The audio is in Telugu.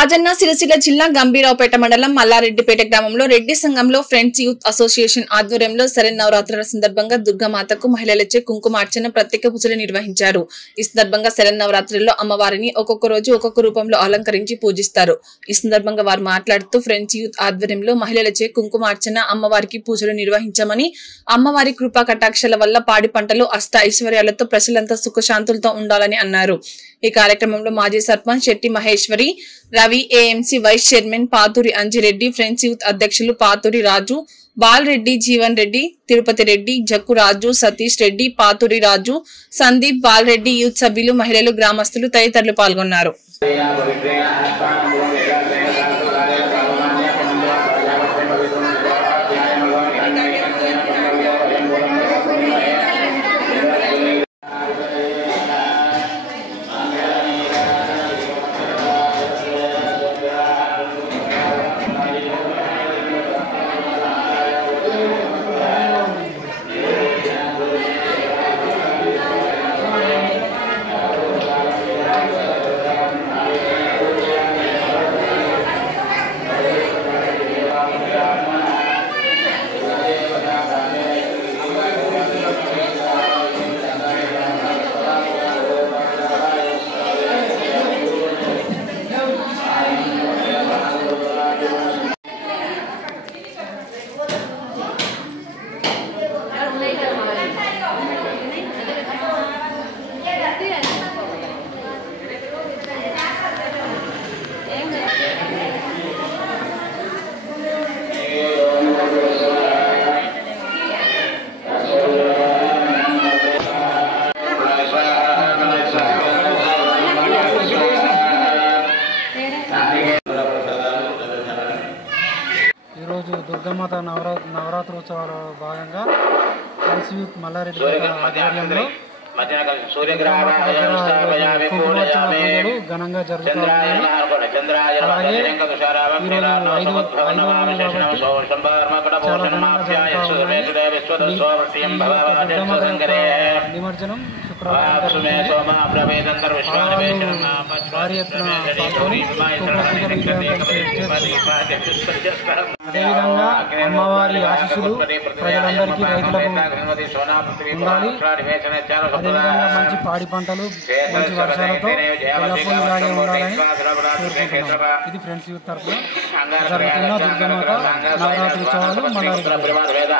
రాజన్న సిరిసిల్ల జిల్లా గంభీరావుపేట మండలం మల్లారెడ్డిపేట గ్రామంలో రెడ్డి సంఘంలో ఫ్రెండ్స్ యూత్ అసోసియేషన్ ఆధ్వర్యంలో శరన్నవరాత్రుల సందర్భంగా దుర్గామాతకు మహిళలచే కుంకుమార్చన ప్రత్యేక పూజలు నిర్వహించారు। ఈ సందర్భంగా శరన్నవరాత్రుల్లో అమ్మవారిని ఒక్కొక్క రోజు ఒక్కొక్క రూపంలో అలంకరించి పూజిస్తారు। ఈ సందర్భంగా వారు మాట్లాడుతూ ఫ్రెండ్స్ యూత్ ఆధ్వర్యంలో మహిళలచే కుంకుమార్చన అమ్మవారికి పూజలు నిర్వహించమని, అమ్మవారి కృపా కటాక్షల వల్ల పాడి పంటలు అష్ట ఐశ్వర్యాలతో ప్రజలంతా సుఖశాంతులతో ఉండాలని అన్నారు। ఈ కార్యక్రమంలో మాజీ sarpanch Shetty Maheshwari, Ravi, AMC vice chairman Pathuri Anjireddy, friends youth అధ్యక్షులు పాతూరి రాజు, బాల్ రెడ్డి, జీవన్ రెడ్డి, తిరుపతి రెడ్డి, జక్కు రాజు, సతీష్ రెడ్డి, పాతూరి రాజు, సందీప్, బాల్ రెడ్డి, యూత్ సభ్యులు, మహిళలు, గ్రామస్తులు తదితరులు పాల్గొన్నారు। దుర్గామాత నవరాత్రోత్సవాల భాగంగా ఫ్రెండ్స్ యూత్ మల్లారెడ్డిపేట ఆధ్వర్యంలో పూజలు ఘనంగా జరుగుతున్నాయి। అలాగే ఈరోజు 5వ రోజు కాబట్టి చాలా ఘనంగా జరుగుతూ నిమజ్జనం శుక్రవారం భారీ ఎత్తున పాల్గొని అదేవిధంగా అమ్మవారి ఆశీస్సులు ప్రజలందరికీ, రైతులకు ఉండాలి। అదేవిధంగా మంచి పాడి పంటలు, మంచి వర్షాలతో ఎల్లప్పుడూ ఇలాగే ఉండాలని కోరుకుంటున్నాం। ఇది ఫ్రెండ్స్ యూత్ తరఫున జరుగుతున్న దుర్గామాత నవరాత్రి ఉత్సవాలు మల్లారెడ్డిపేట।